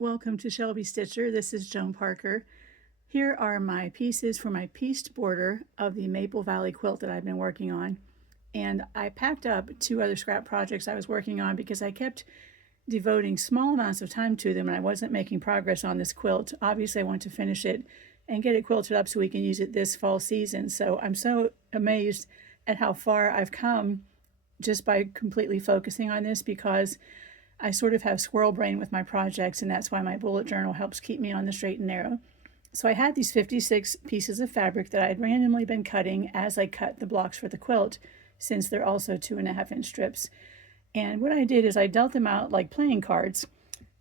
Welcome to Shelby Stitcher. This is Joan Parker. Here are my pieces for my pieced border of the Maple Valley quilt that I've been working on. And I packed up 2 other scrap projects I was working on because I kept devoting small amounts of time to them and I wasn't making progress on this quilt. Obviously, I want to finish it and get it quilted up so we can use it this fall season. So I'm so amazed at how far I've come just by completely focusing on this, because I sort of have squirrel brain with my projects, and that's why my bullet journal helps keep me on the straight and narrow. So I had these 56 pieces of fabric that I had randomly been cutting as I cut the blocks for the quilt, since they're also 2.5-inch strips. And what I did is I dealt them out like playing cards.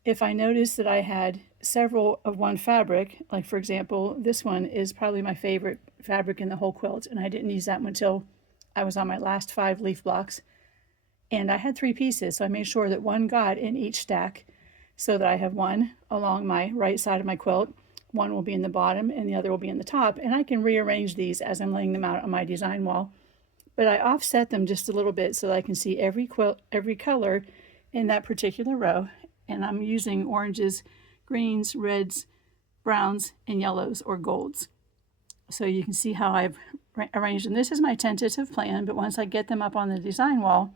If I noticed that I had several of one fabric, like for example, this one is probably my favorite fabric in the whole quilt, and I didn't use that one until I was on my last 5 leaf blocks. And I had 3 pieces, so I made sure that one got in each stack so that I have one along my right side of my quilt, one will be in the bottom, and the other will be in the top. And I can rearrange these as I'm laying them out on my design wall. But I offset them just a little bit so that I can see every color in that particular row. And I'm using oranges, greens, reds, browns, and yellows or golds. So you can see how I've arranged them. This is my tentative plan, but once I get them up on the design wall,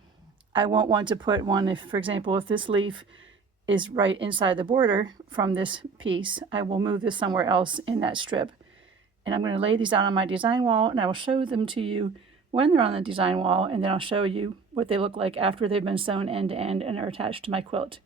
I won't want to put one, if, for example, if this leaf is right inside the border from this piece, I will move this somewhere else in that strip. And I'm going to lay these out on my design wall, and I will show them to you when they're on the design wall, and then I'll show you what they look like after they've been sewn end to end and are attached to my quilt.